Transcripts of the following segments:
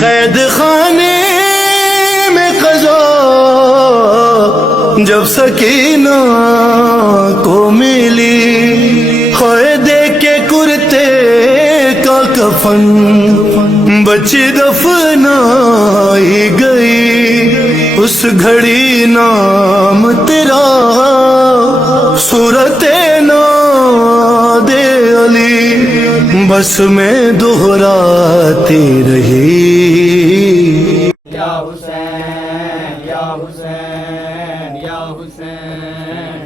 कैद खाने में कज़ा जब सकीना को मिली, खोए दे के कुर्ते का कफन बची दफनाई गई। उस घड़ी नाम तेरा सूरते नादे अली बस में दोहराती रही। या हुसैन या हुसैन या हुसैन या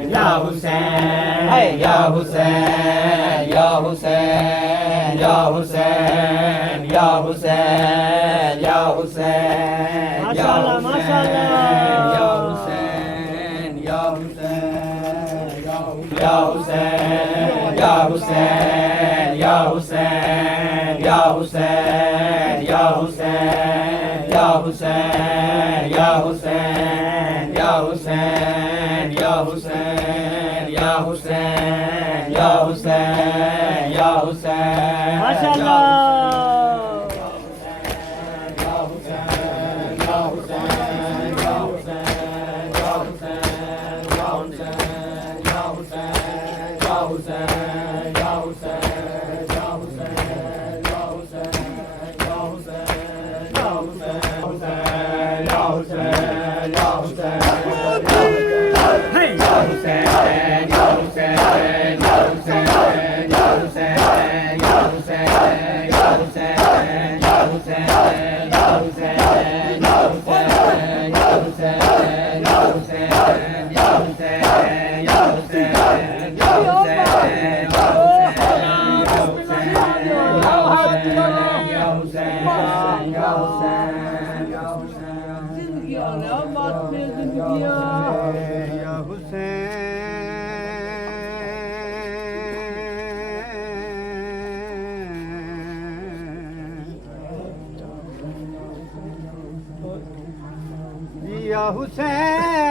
हुसैन या हुसैन या हुसैन या हुसैन या हुसैन या हुसैन माशाअल्लाह माशाअल्लाह या हुसैन या हुसैन या हुसैन या हुसैन या हुसैन या हुसैन या हुसैन या हुसैन या हुसैन या हुसैन या हुसैन या हुसैन या हुसैन या हुसैन माशाअल्लाह या हुसैन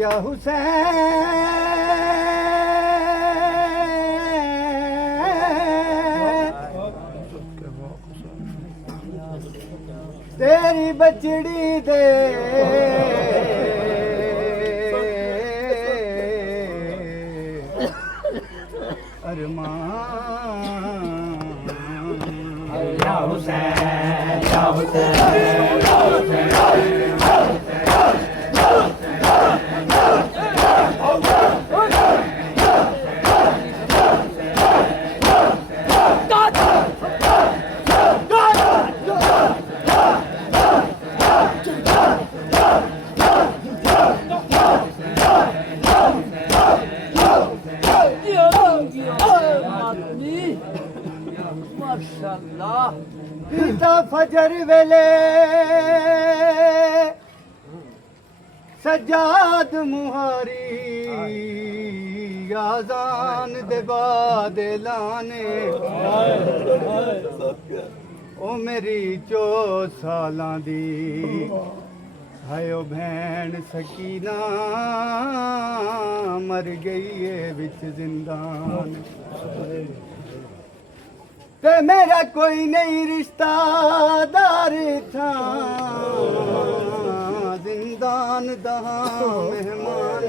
या हुसैन तेरी बचड़ी दे या हुसैन या हुसैन या हुसैन पिता फजर वेले सजाद मुहारी आजान दे बाद लाने ओ मेरी 4 सालां दी हायो भैन सकीना मर गई है विच जिंदान ते मेरा कोई नहीं रिश्तादार था जिंदान दहा मेहमान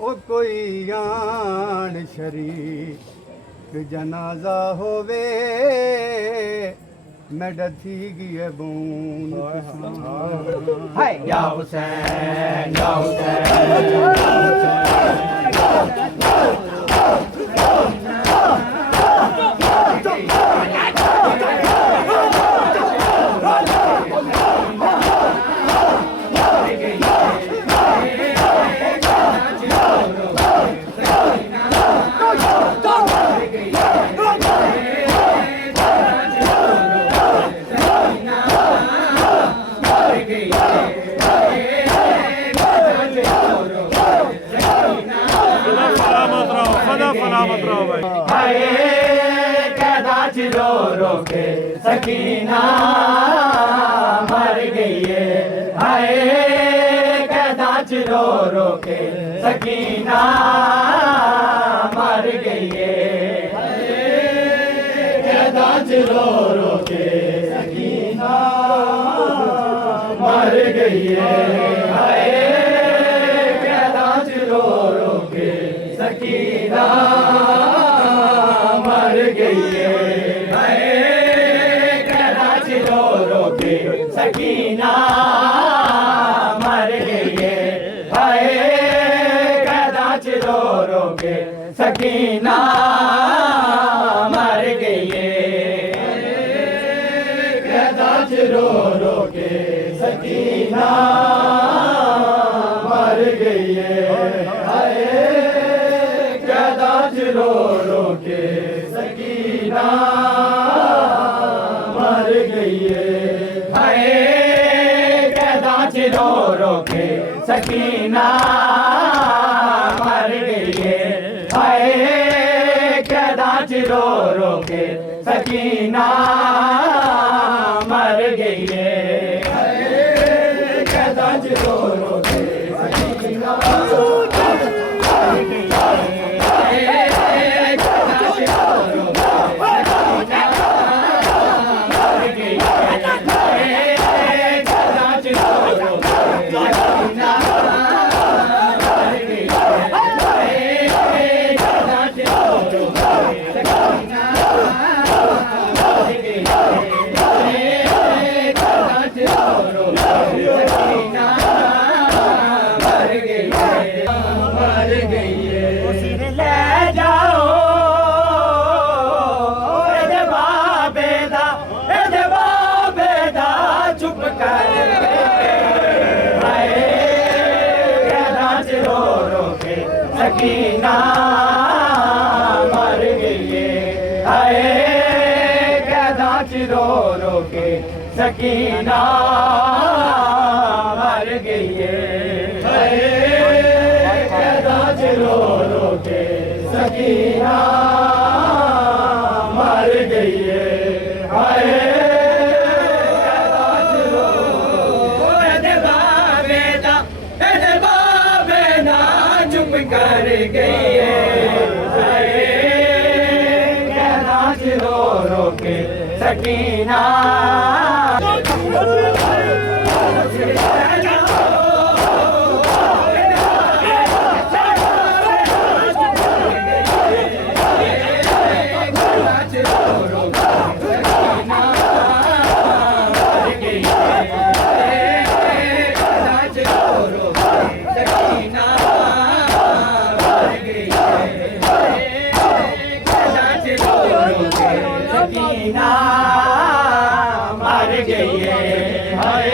ओ कोई यान शरीक जनाजा होवे मैं डथी गिए बून हाय या हुसैन या रो रो के सकीना मर गई है हाय कैदा च रो रो के सकीना मर गई है कैदाच रो रो के सकीना मर गई है हाय कैदाच रो रो के सकीना मर गई है हाय कैदाच रो रो के सकीना मर गई है हाय कैदाच रो रो के सकीना मर गई है कैदाच रो रो के सकीना मर गई है हाय कैदाच रो रो के सकीना मर गई है हाय कैदाच रो रो के सकीना मर गई है हाय कैदाच रो रो के सकीना मर गई है हाय कैदाच रो रो के सकीना सकीना मर गई है हाय कैदाच रो रो के सकीना मर गई है हाय कैदाच रो रो के सकीना मर गई है हाय कैदाच रो बेदा चुप कर गई है हाय कैदाच रो रो के सकीना सकीना मर गई है हाय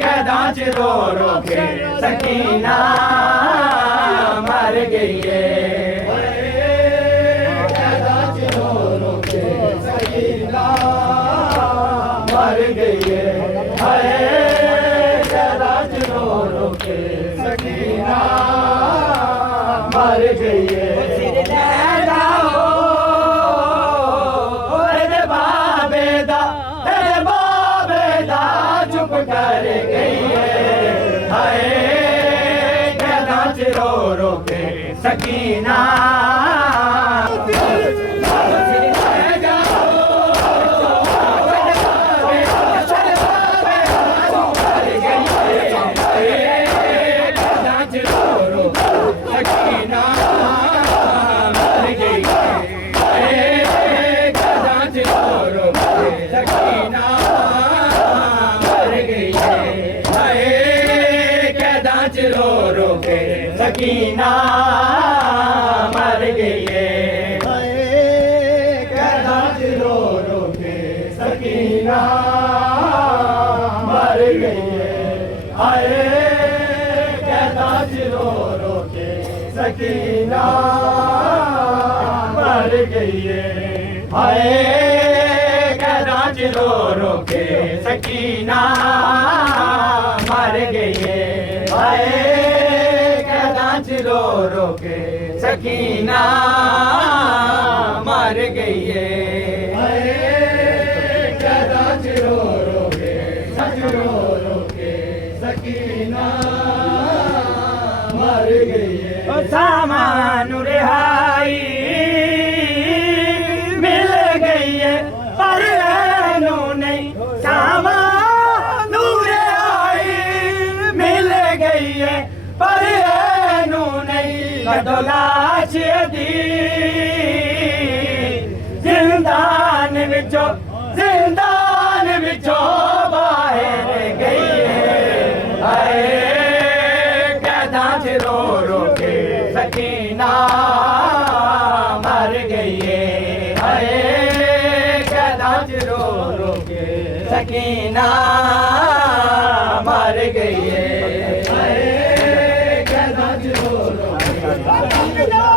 कैदाच रो रो के सकीना मर गई है कैदाच रो रो के सकीना मर गई है हाय कैदाच रो रो के सकीना मर गई है चुप कर गई है हाय कैदाच रो रो के सकीना रो रो के सकीना मर गई है हाय कैदाच रो रो के सकीना मर गई है हाय कैदाच रो रो के सकीना मर गई है हाय कैदाच रो रो के सकीना मर गई है हाय कैदाच रो रो के सकीना मर गई है हाय कैदाच रो रो के सकीना मर गई है ओ सामान रिहाई मिल गई है पर नू नहीं सामान रिहाई मिल गई है पर नू नहीं कदो लाश दी जिंदान विचों बाहर गई है आए कैदा च रो रो के सकीना मर गई है आए कैदा च रो रो के सकीना मर गई है आए कैदा च रो रो के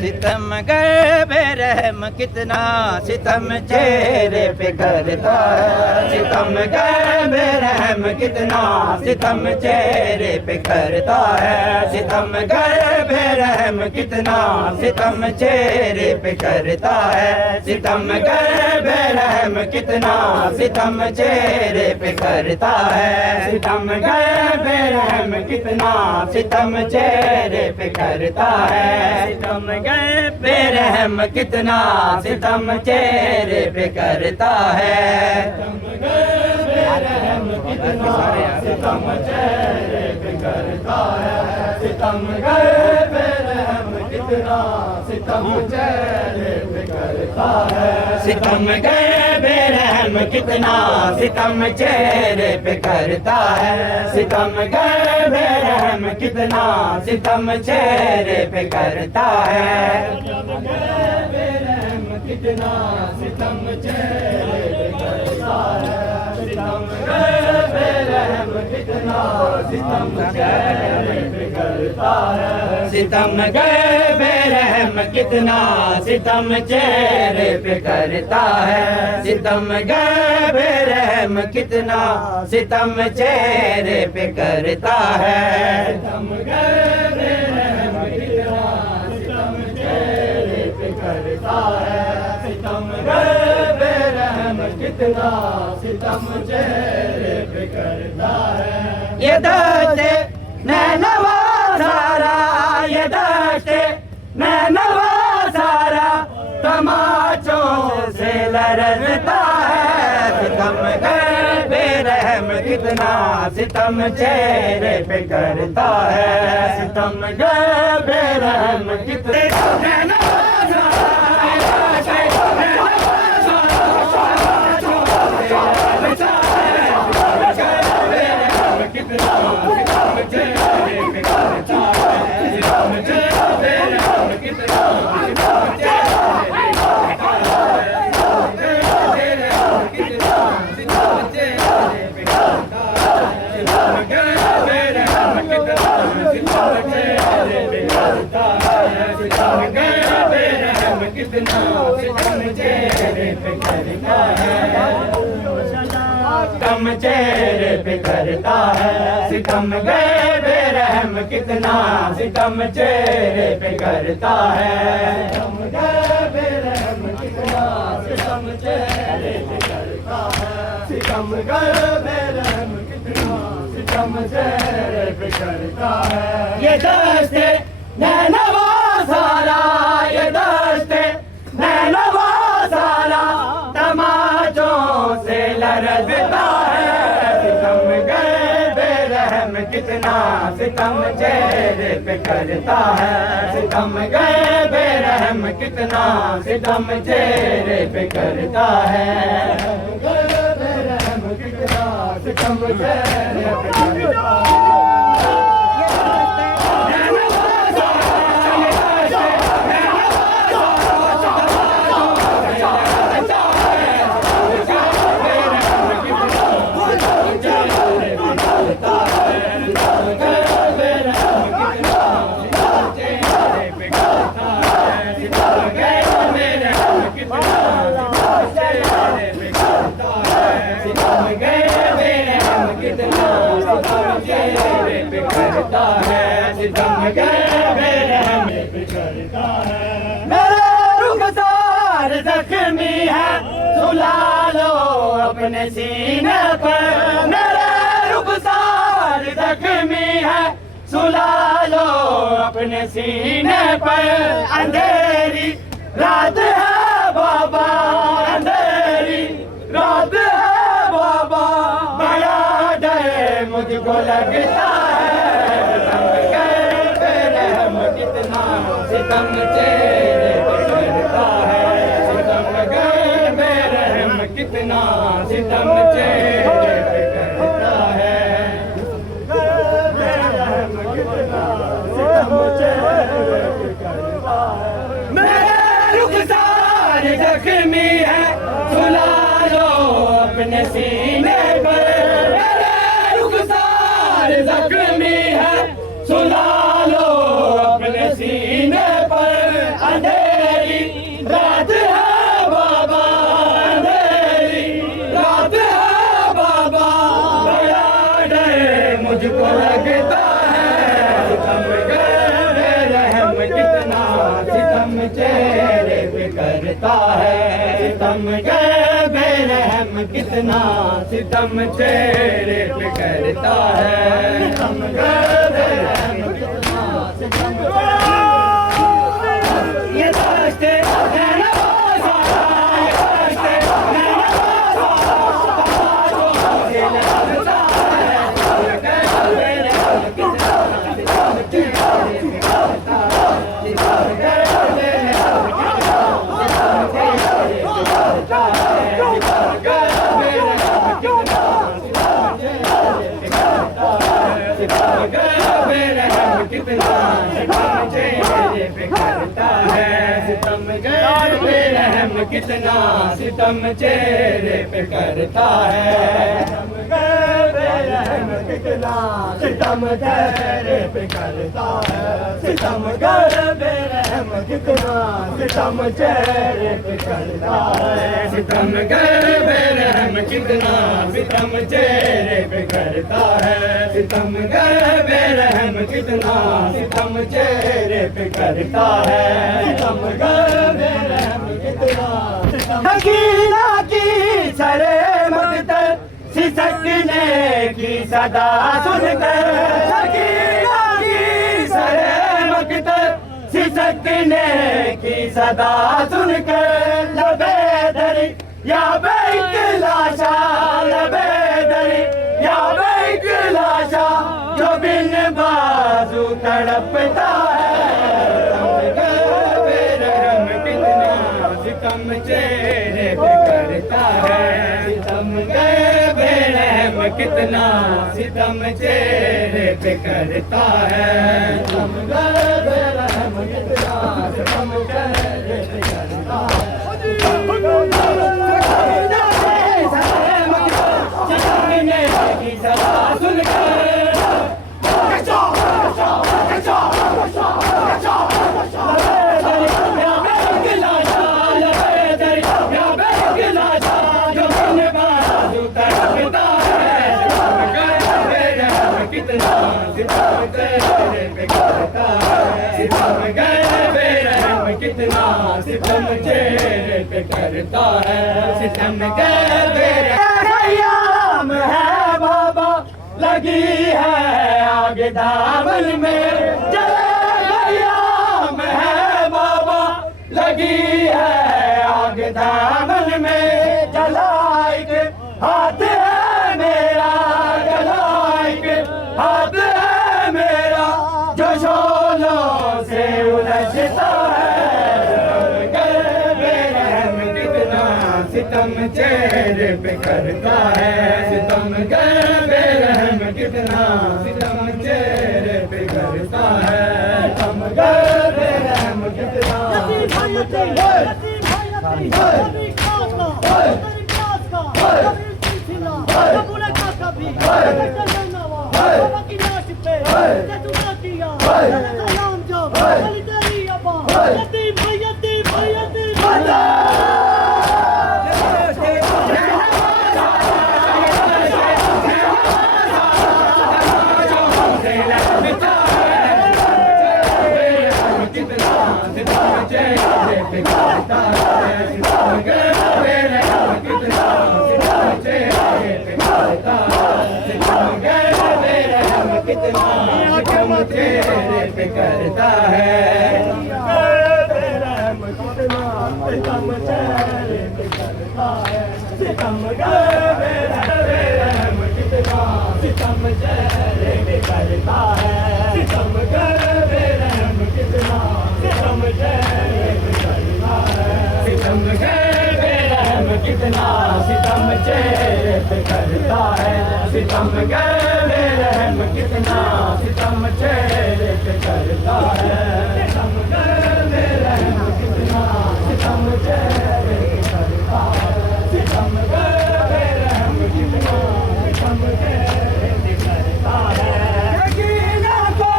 सितम गर बेरहम कितना सितम चेहरे पे करता है सितम गर बेरहम कितना सितम चेहरे पे करता है सितम गर बेरहम कितना सितम चेहरे पे करता है सितम गर बेरहम कितना सितम चेहरे पे करता है सितम गर बेरहम कितना सितम चेहरे पे करता है सितम गर बेरहम कितना सितम चेहरे पे करता है बेरहम कितना सितम चेहरे पे करता है सितम बेरहम कितना सितम चेहरे पे करता है सितम बेरहम कितना सितम चेहरे पे करता है सितम बेरहम कितना सितम चेहरे पे करता है बेरहम कितना सितम चेहरे पे करता है सितम बेरहम कितना सितम चेहरे पे करता है सितम बेरहम कितना सितम चेहरे पे करता है सितम बेरहम कितना सितम चेहरे पे करता है सितम बेरहम कितना सितम चेहरे पे करता है सितम बेरहम कितना सितम चेहरे पे करता है ये दस्ते नैनवा सारा ये दस्ते नैनवा सारा तमाचों से लरजता है सितम बेरहम कितना सितम चेहरे पे करता है सितम बेरहम कितना सितम चेहरे पे करता है सितम बेरहम कितना सितम चेहरे पे करता है सितम बेरहम कितना सितम चेहरे पे करता है सितम बेरहम कितना सितम चेहरे पे करता है ये दस्ते नैनवा सारा ये दस्ते नैनवा सारा तमाचों से लरजता है सितम बेरहम कितना सितम चेहरे पे करता है सितम बेरहम कितना सितम चेहरे पे करता है बेरहम कितना सितम चेहरे पे करता है कितना सितम चेहरे पे करता है, सितम गए बेरहम पे करता है। मेरे रुखसार जख्मी है, सुला लो अपने सीने पर। मेरे रुखसार जख्मी है, सुला लो अपने सीने पर। अंधेरी रात है बाबा, अंधेरी रात है बाबा, बड़ा डर मुझको लगता है। सितम गए बेरहम कितना सितम चेहरे पे करता है, सितम गए बेरहम कितना सितम चेहरे पे करता है। बेरहम कितना सितम चेहरे पे करता है। मेरे रुखसार जख्मी है, सुला लो अपने सीने पर। मेरे रुखसार जख्मी है, सुला लो अपने सीने पर। अंधेरी रात है बाबा, अंधेरी रात है बाबा, बड़ा डर मुझको लगता है। सितम गए बेरहम कितना सितम चेहरे पे करता है, सितम गए बेरहम कितना सितम चेहरे पे करता है। सितम गए बेरहम कितना सितम ये दास्ते है नवाज़ा, ये दास्ते है नवाज़ा, मुझे लगता है। सितम गए बेरहम कितना सितम चेहरे पे करता है, सितम गए बेरहम कितना सितम चेहरे पे करता है। सितम गए बेरहम कितना सितम चेहरे पे करता है, सितम गए बेरहम कितना सितम चेहरे पे करता है। सितम गए बेरहम कितना सितम चेहरे पे करता है। सितम गए बेरहम कितना सितम चेहरे पे करता है, सितम गए बेरहम कितना सितम चेहरे पे करता है। सितम गए बेरहम कितना सितम चेहरे पे करता है, सितम गए बेरहम कितना सितम चेहरे पे करता है। सितम गए बेरहम कितना हकीना की सरे मगतर सिसकने की सदा सुनकर। हकीना की सरे मगतर सिसकने की सदा सुनकर। लबे दरी या बैक लाशा, लबे दरी या बैक लाशा, जो बिन बाजू तड़पता है। बेरहम कितना सितम चेहरे पे करता है, सितम गए बेरहम कितना सितम चेहरे पे करता है। सितम गए बेरहम कितना सितम चेहरे पे करता है। सितमने की सदा सुनकर। कितना सितम चेहरे पे करता है, सितम गए बेरहम कितना सितम चेहरे पे करता है। सितम गए बेरहम अय्याम है बाबा, लगी है आग दामन में। अय्याम है बाबा, लगी है आग दामन में। जलाइक हाथ है मेरा, जलाइक हाथ है मेरा, जो शोलों से उलझता है। बेरहम कितना सितम चेहरे पे करता है, सितम गए बेरहम कितना सितम चेहरे पे करता है। सितम गए बेरहम कितना कितना सितम चेहरे पे करता है। बेरहम कितना सितम चेहरे पे करता है। सितम बेरहम कितना सितम चेहरे पे करता है। सितम बेरहम कितना सितम चेहरे पे करता है। सितम बेरहम कितना सितम चेहरे पे करता है। सितम बेरहम कितना सितम चेहरे पे करता है। सितम बेरहम कितना सितम चेहरे पे करता है। सितम बेरहम कितना सितम चेहरे पे करता है। यकीना को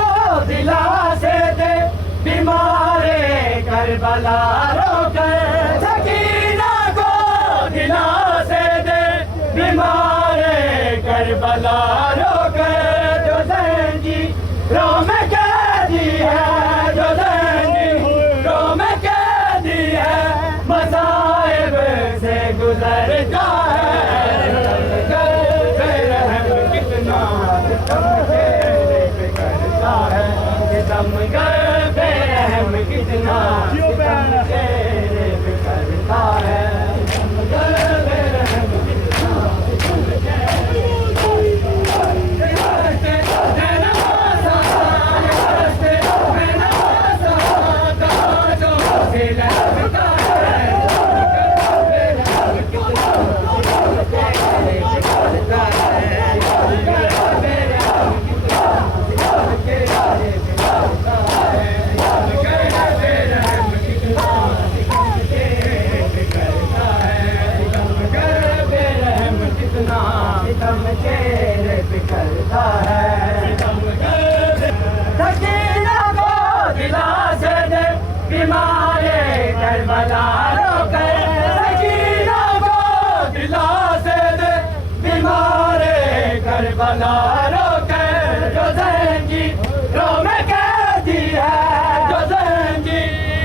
दिलासे दे बीमारे करबला रोकर। सकीना को दिलासे दे बीमारे करबला रोकर। जो ज़िंदगी रो में कैदी है, जो ज़िंदगी रो में कैदी है, मसाइब से गुजरता है। बेरहम कितना सितम चेहरे पे करता है। सितम बेरहम कितना सितम चेहरे पे करता है। सितम बेरहम कितना सितम चेहरे करबला रोकर। जो ज़िंदगी रो में कैदी है, जो ज़िंदगी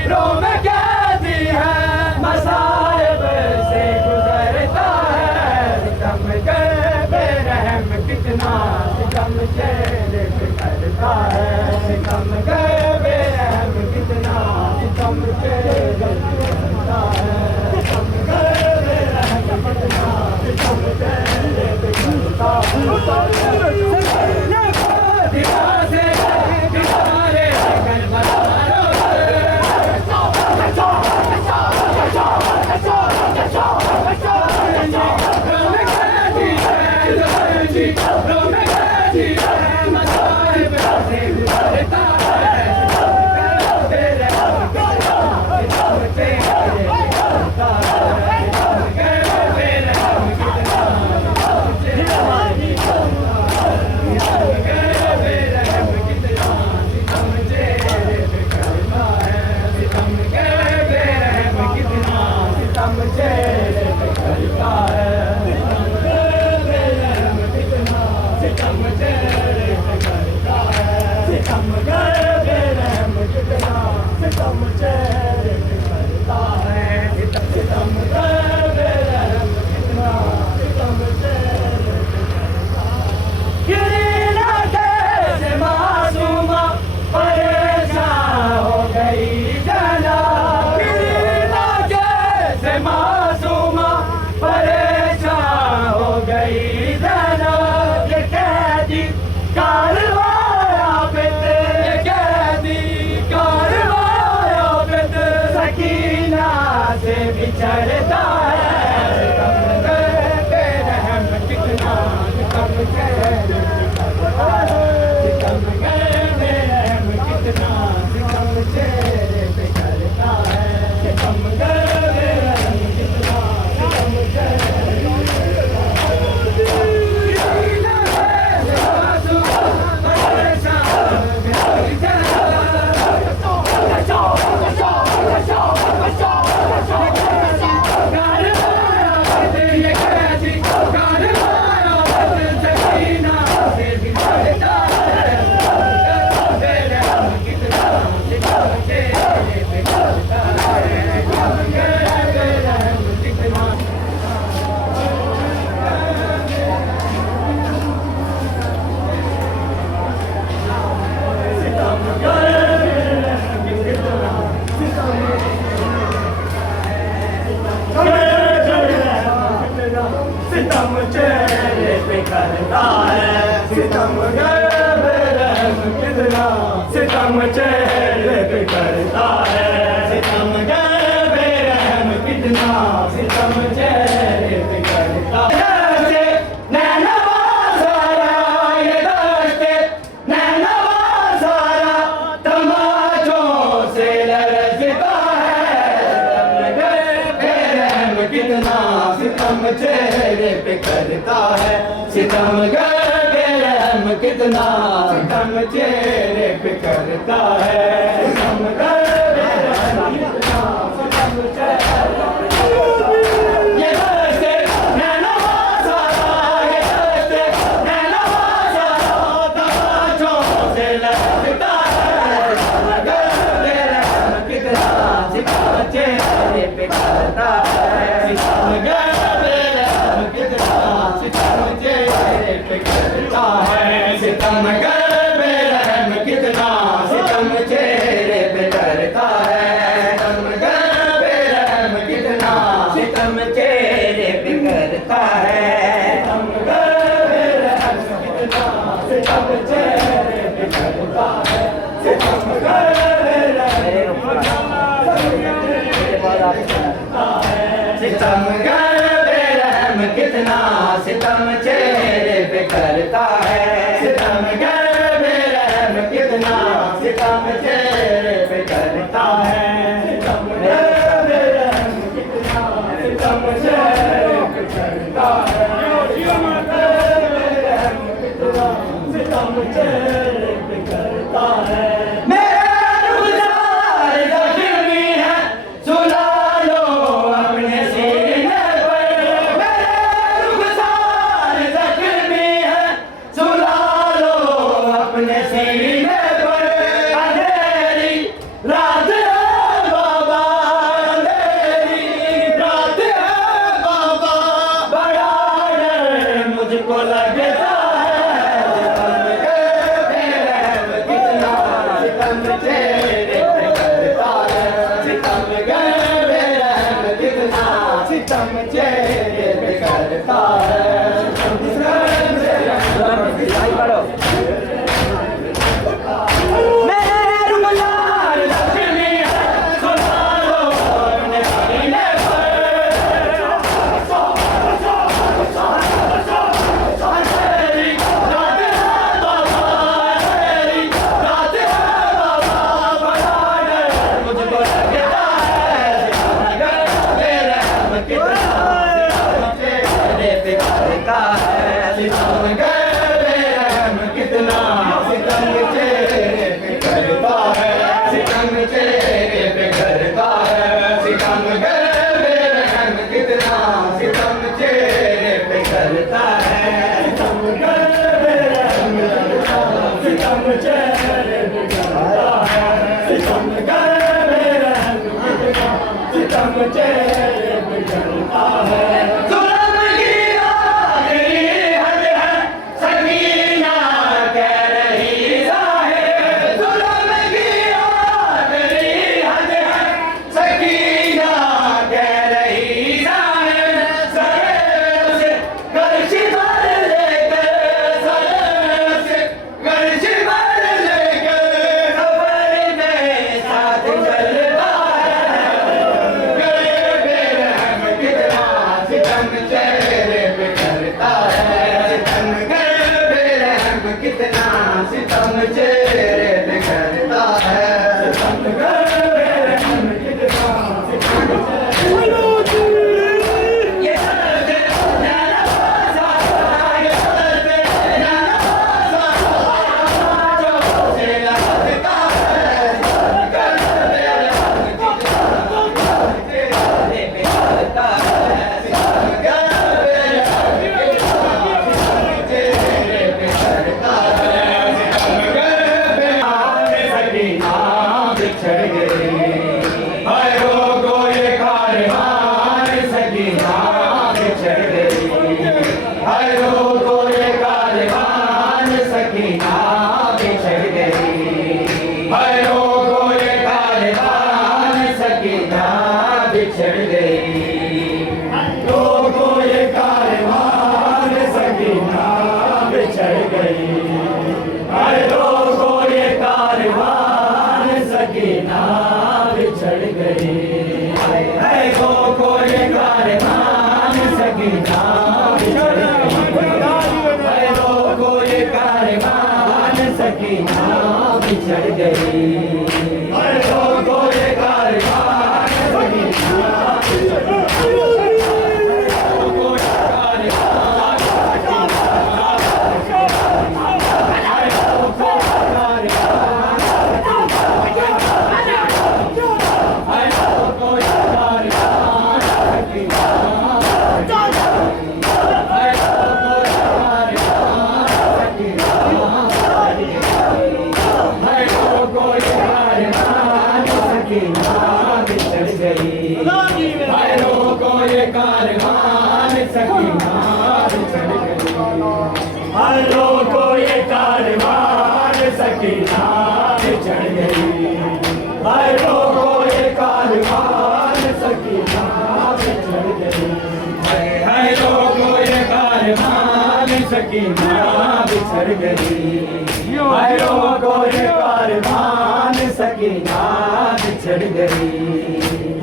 रो में कैदी है, मसाइब से गुजरता है। सितम बेरहम कितना सितम चेहरे पे करता है। सितम बेरहम कितना सितम चेहरे पे करता है। सितम बेरहम कितना सितम चेहरे पे करता है। सितम गर बेरहम कितना सितम चेहरे पे करता है सितम गर बेरहम कितना सितम चेहरे पे करता है कितना सितम चेहरे पे करता है सितम गर बेरहम कितना सितम चेहरे पे करता है सितम गर बेरहम कितना सितम चेहरे पे करता है ये दस्ते नैनवाज़ आया ये दस्ते नैनवाज़ आया तमाचों से लड़ता है सितम गर बेरहम कितना सितम चेहरे पे करता है सितम गर बेरहम कितना सितम चेहरे पे करता है सितम गर बेरहम कितना सितम चेहरे पे करता है सितम गर बेरहम कितना सितम चेहरे पे करता है सितम गर बेरहम कितना सितम चेहरे पे करता है सितम गर सितम गर बेरहम कितना सितम चेहरे पे करता है सितम गर बेरहम कितना सितम चेहरे पे करता है सितम गर बेरहम कितना सितम चेहरे पे करता है सितम गर बेरहम कितना सितम चेहरे पे करता है मुझको लगता सितम चेहरे पे करता है सितम गर बेरहम कितना सितम चेहरे पे करता है सितम गर बेरहम कितना सितम चेहरे पे करता है सितम चेहरे पे करता है सितम गर बेरहम कितना सितम चेहरे पे करता है सितम गर बेरहम कितना सितम चेहरे पे करता है सितम गर बेरहम कितना सितम चेहरे पे करता है कितना सितम चेहरे पे करता है सितम गर बेरहम कितना सितम ये दर्द नैनवाज़ आया ये दर्द नैनवाज़ आया जो से लगता है सितम गर बेरहम कितना चेहरे पे करता है सितम गर बेरहम कितना चेहरे पे करता बिछड़ गई हाय हो गोए कारवान सकीना बिछड़ गई हाय हो गोए कारवान सकीना बिछड़ गई हाय हो गोए कारवान सकीना बिछड़ गई हो गोए कारवान सकीना बिछड़ गई हाय लोगों ये कारवान सकीना बिछड़ गई, हाय लोगों ये कारवान सकीना बिछड़ गई, हाय लोगों ये कारवान सकीना बिछड़ गई, हाय लोगों ये कारवान सकीना बिछड़ गई। हालो को ये कारवान सकीना बिछड़ गई, हालो को ये कारवान सकीना बिछड़ गई, हालो को ये कारवान सकीना बिछड़ गई, हालो को ये कारवान सकीना बिछड़ गई,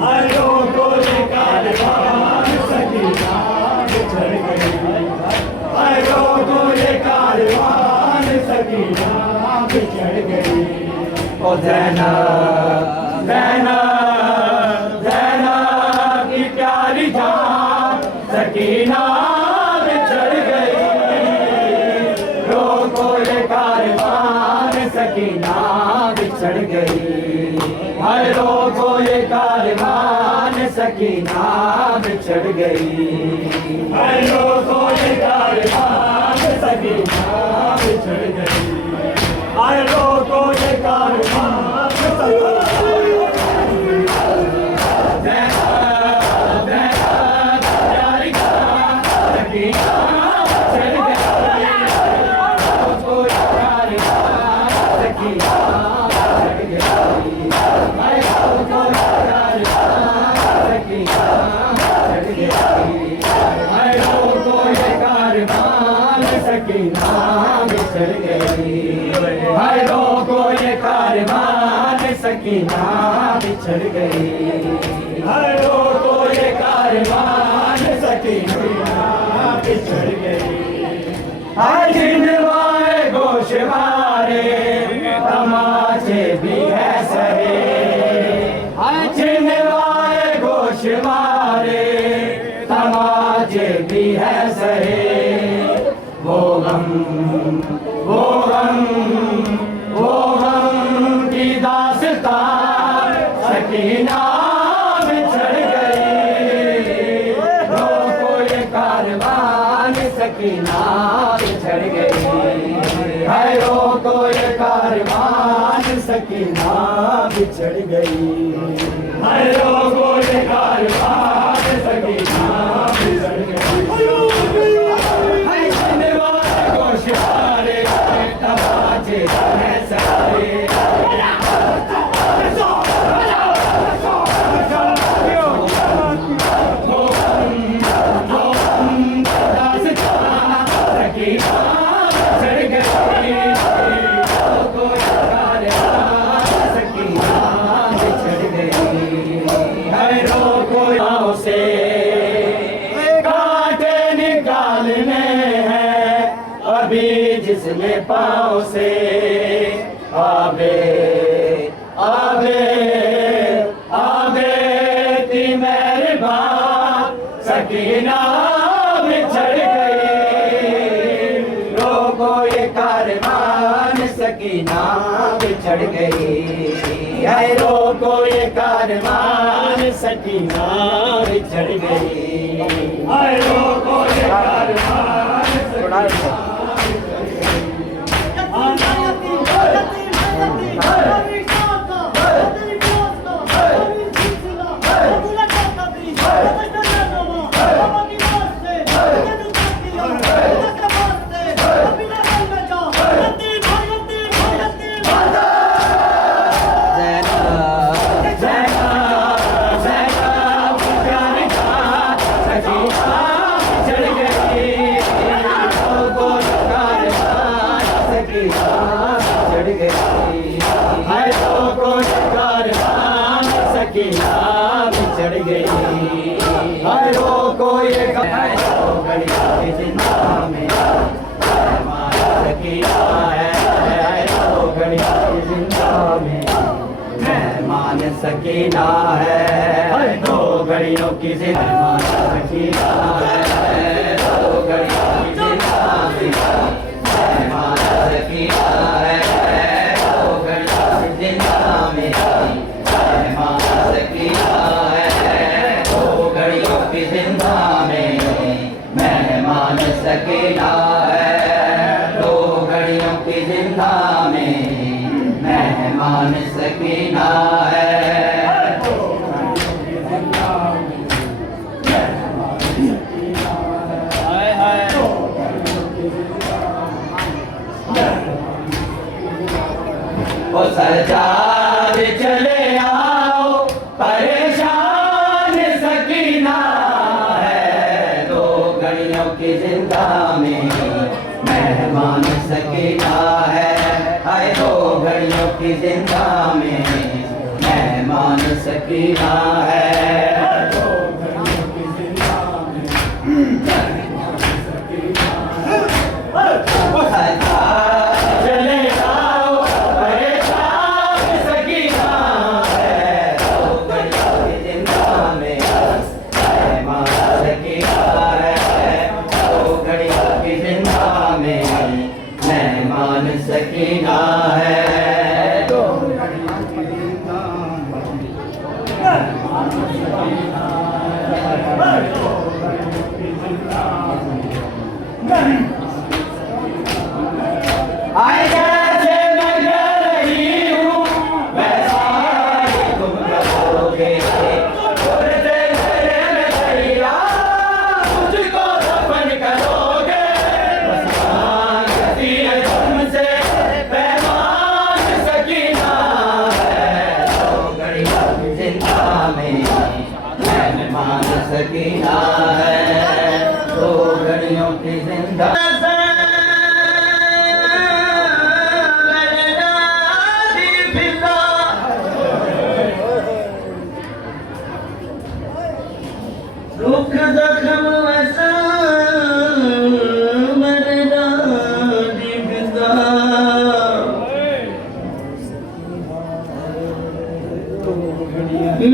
हालो को ये कारवान सकीना बिछड़ गई, हालो को ये कारवान सकीना बिछड़ गई। ओ ज़ैनब ज़ैनब ज़ैनब की प्यारी जान सकीना बिछड़ गई, रोको ये कारवान सकीना बिछड़ गई, हर रोको ये कारवान सकीना बिछड़ गई, हर रोको ये कारवान सकीना बिछड़ गई, हर रोको ये कारवान सकीना बिछड़ गई, हायरों को ये कारवान सकीना बिछड़ गई, हायरों को ये कारवान सकीना बिछड़ गई, हाय जिनवाए गोशवारे तमाचे भी है सहे, हाय जिनवाए गोशवारे तमाचे भी है सहे, वो गम की दास्तान सकीना बिछड़ गई, रोको ये कारवान सकीना बिछड़ गई, है रोको ये कारवान सकीना बिछड़ गई, है रोको ये कारवान सकीना बिछड़ गई, तमाचे है सारे जिसने पाँव से आबे आबे आबे ती मेहरबान सकीना बिछड़ गई, रोको ये कारवान सकीना बिछड़ गई, है रोको ये कारवान सकीना बिछड़ गई, है रोको ये कारवान सकीना चढ़ गई सकीना चढ़ गई है तो कोई कारवां सकीना चढ़ गई है वो कोई घड़िया की जिंदा में मेहमान सकीना है तो घड़िया की जिंदा में मेहमान सकीना है दो घड़ियों की जिंदा सकीना है दो घड़ियों की जिंदा में मेहमान सकीना है दो घड़ियों की जिंदा में मेहमान सकीना है दो घड़ियों की जिंदा में मेहमान सकीना है दो घड़ियों की जिंदा में मेहमान सकीना है ओ सरदार चले आओ परेशान सकीना है दो घड़ियों की जिंदा में मेहमान सकीना है आए दो घड़ियों की जिंदा में मेहमान सकीना है दो घड़ियों की जिंदा में चले आओ परेशान सकीना है दो घड़ियों की जिंदा में मेहमान सकीना है दो घड़ियों की जिंदा में मेहमान सकीना है दो घड़ियों की जिंदा आए जैसे मैं गर रही हूँ वैसा ही तुम करोगे उड़ते मेरे में दरिया मुझको दफन करोगे गति है तुमसे पैमान सकीना है दो घड़ियों की जिंदा में मेहमान सकीना है दो घड़ियों की जिंदा दुख जख्म वसा मरना दिखता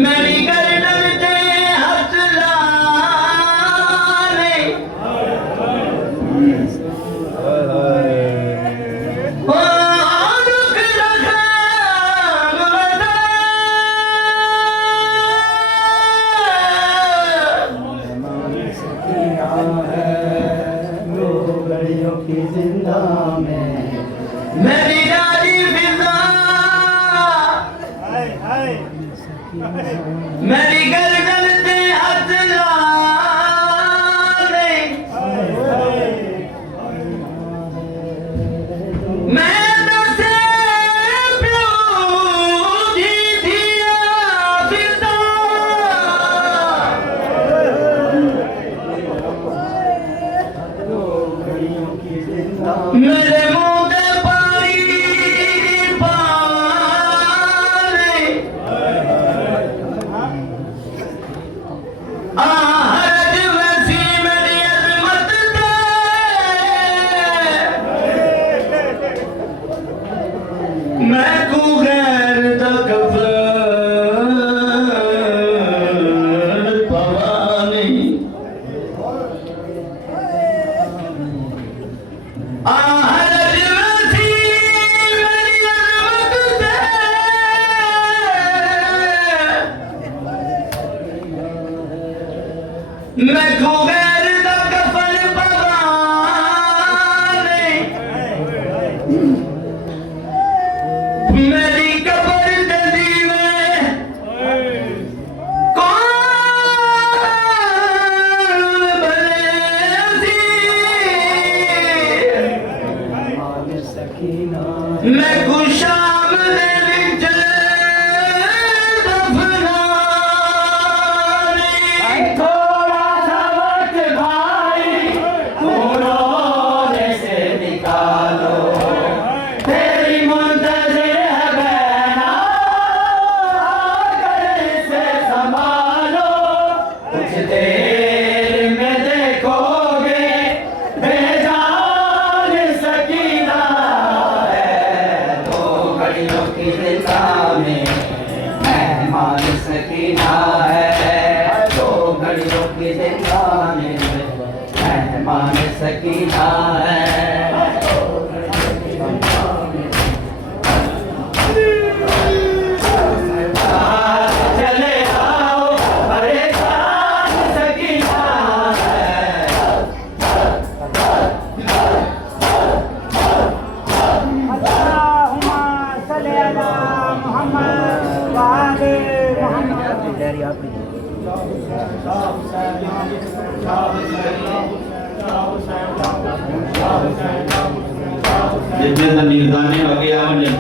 मेरी गर्दन से हाथ लाने ओ दुख जख्म वसा की जिंदा में मेरी राजी फिजा मेरी गर्दन से हाथ लाने मैं तो से प्यूजी दिया फिजा मेरे मुंह पे पानी पाले आहट वसी मेरी अजमत दे मैं को गैर दा कफन पवानी मैं को गैर दा कफन पवाने मेरी कब्र ते दीवे कौन बने सी मैं को शाम दे विच दफनाने थोड़ा सा वक्त भाई थोड़ा से निकालो सकीना है। चले आओ परेशान सकीना है। अल्लाहुम्मा सल्ली अला मुहम्मद व आले जितने तन निगरानी बाकी आमने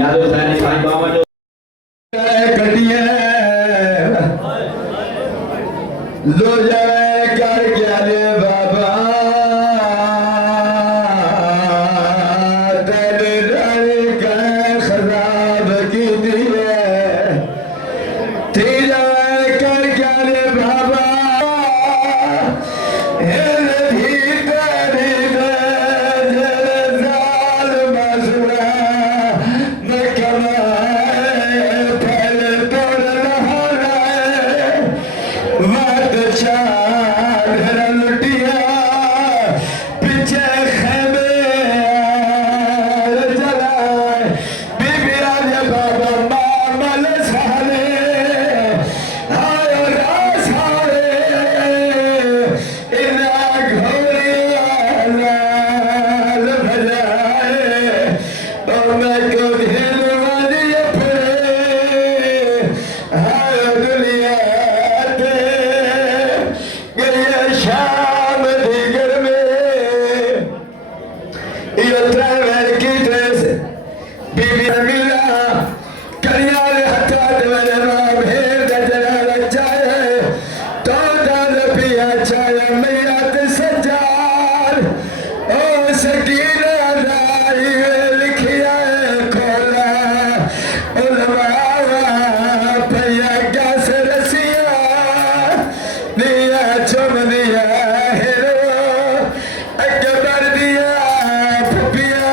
यादव सैनिक भाई बाबा जो कटिए लो जाए कर क्या रे बाबा तेरे डर का खराब की दिए तेरा कर क्या रे बाबा हे नदी तेरी जाल मसुरा न कमाए फल तोड़ रहा वाद चार लुटिया पीछे खेमे जलाए बीबी आज बाबा मामल साले आयो रासारे इना घोड़े लाल भजाए और मैं को दिल वाली फिरे आयो दुनिया गया शाम दिगर में ये ट्रैवल की ड्रेस बीबी मिला करिया हटा देवरे मां भेड़ जरा रचाए तो दाल पिया चाय मैया ते सजार ओ सकीना राई लिखिया खोला उलवा भैया गैस रसिया दिया चुम दिया हेरो अकबर दिया फुफिया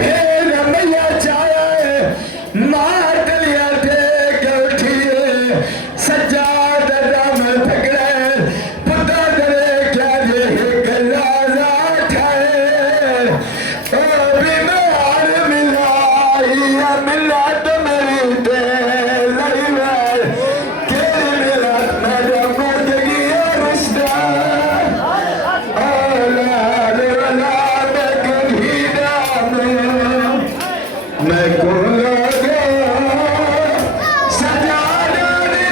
भेड़ मैया चाहे मार दलिया टेक उठिए सज्जाद दम पकड़े पुता दरे क्या ये गलाजा ठाए ओ बीमार मिला मिला तो मेरी दे लड़ीवा तेरी मिला मेरा मर्द की रिश्ता औलाद वाला मैं कभी दाम मैं को लगा सजा दे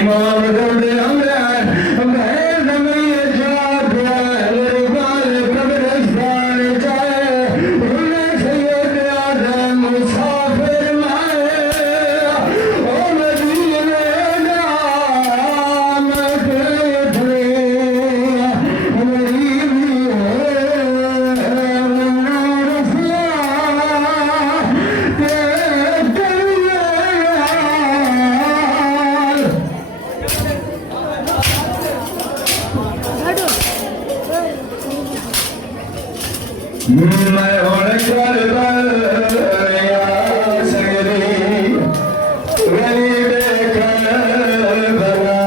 इमाम दौड़े हमरा मैं नमिए जात मेरे बाल कब्रिस्तान जाए उन्हें सैयद आदम मुसाफिर माए ओ मदीने नाम के मैं होने कर बलिया सगरी गरीब कर बला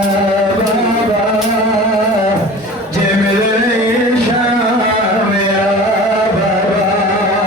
बाबा जे मेरे शाम या बाबा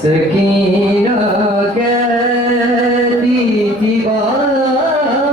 सकीना कहती थी बाबा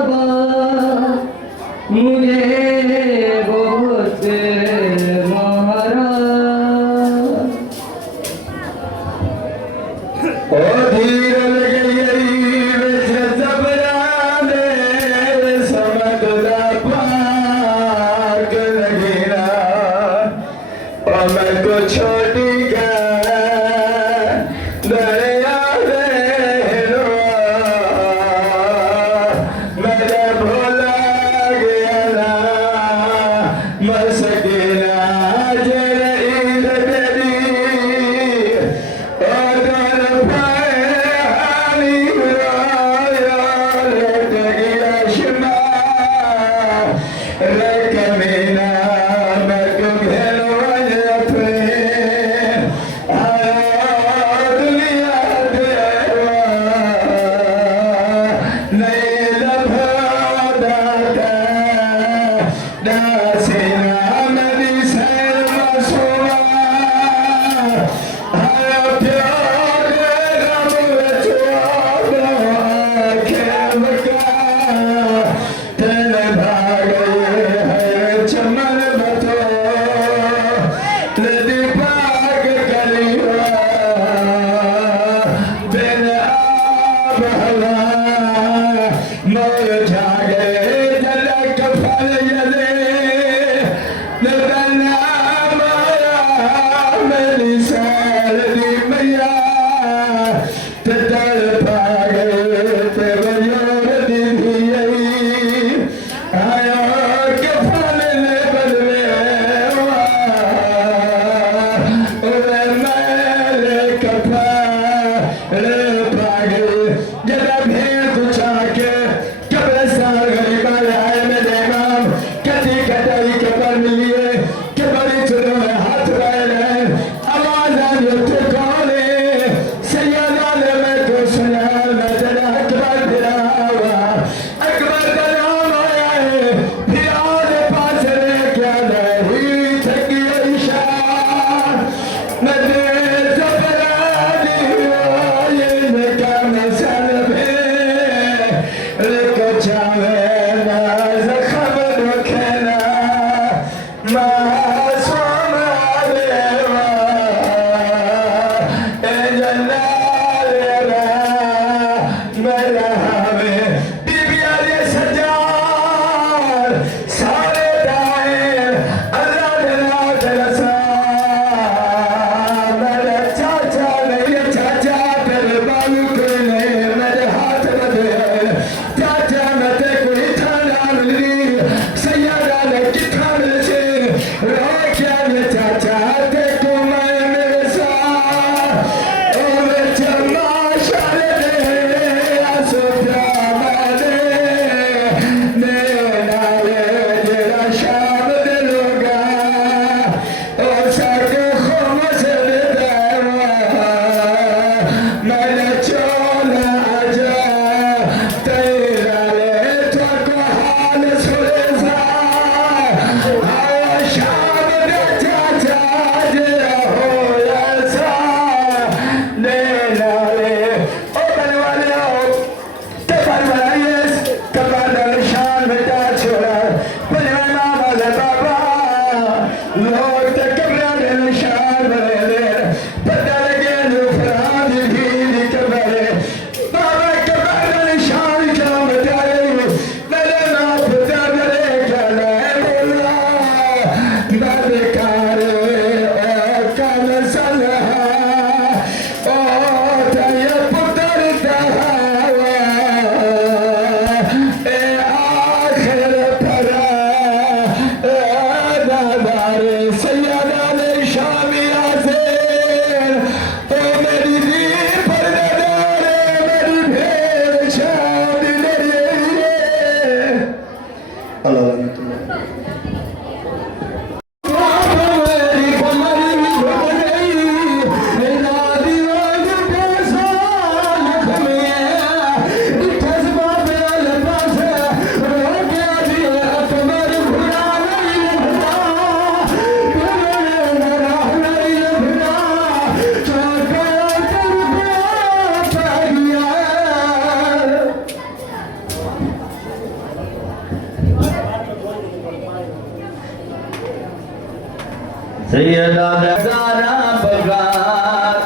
सैयदा ज़ारा बगा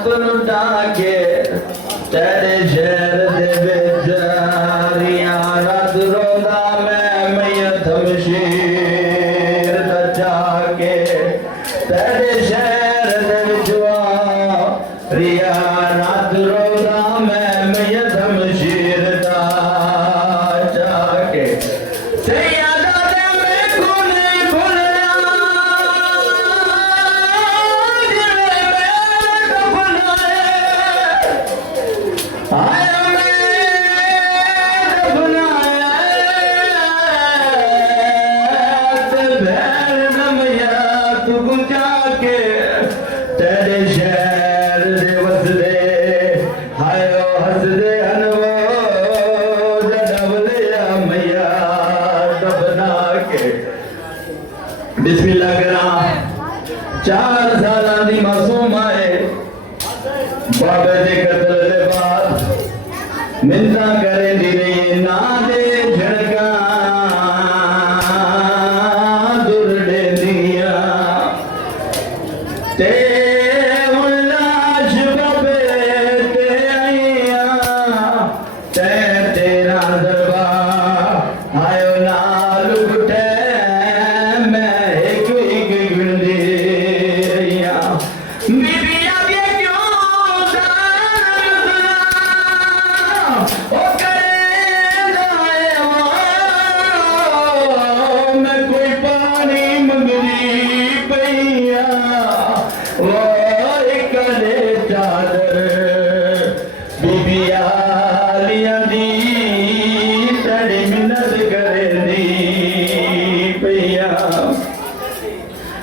तुलटा के तेरे शहर दे विच रियाना रोंदा मैं मैयत मशीर बचा के तेरे शहर दे विच रियाना रोंदा मैं मैयत मशीर बचा के सैयदा दे मैं खुले खुले तेरे शहर दे वसदे हायो हसदे हनवो जडवले मैया दबना के बिस्मिल्लाह करा 4 साल दी मासूम आए बाबे दे कत्ल दे बाद मिन्नता करे दी ना दे झड़का दूर दे दिया ते उल्लाश बाबे ते आइया ते तेरा दरबार दी मिन्नत करे दी पिया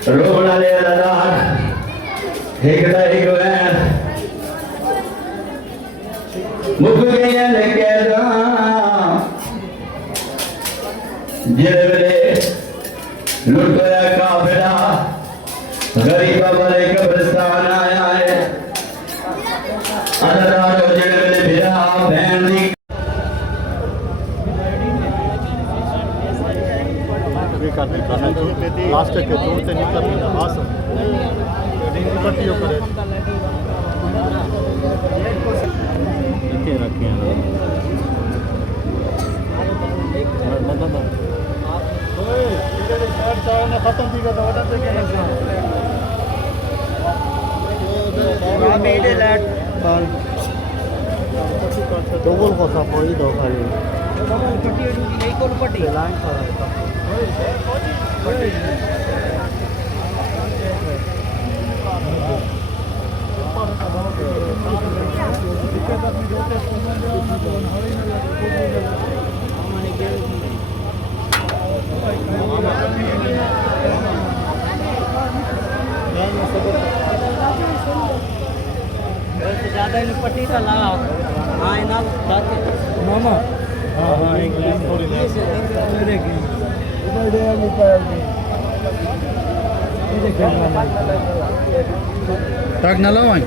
रोना ले लदार एक दा एक वैन मुक गया ने कहदा जिले वेले लुटया काफिला गरीबा वाले कब्रिस्तान आया है अदरारो जिले वेले फिरा बहन दी लास्ट के दूर से निकल नमाज पट्टियों करे रखे खत्म थी तो डबल cosa poi do खाली पट्टी लाइन ज्यादा पट्टी का ला हाँ ना मामा हाँ हाँ एक लाइन थोड़ी tak na lawan